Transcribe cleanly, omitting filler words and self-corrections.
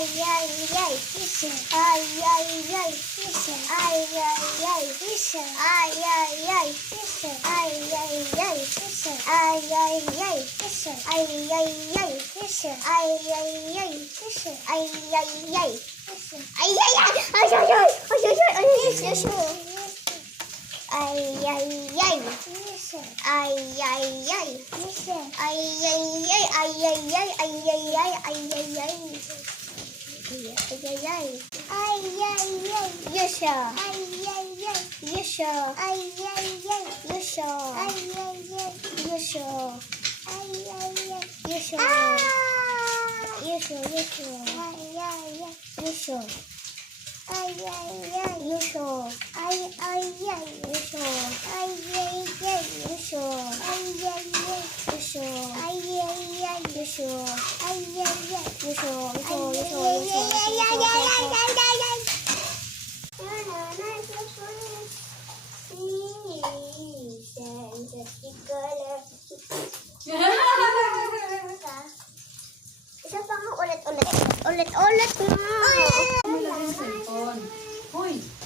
ay, ay, listen, ay, listen, ay, listen, ay, listen, ay, listen, ay, listen, ay, listen, ay, listen, ay, listen, ay, Isa pa nga ulit nga. Malagay yung cellphone. Hoy!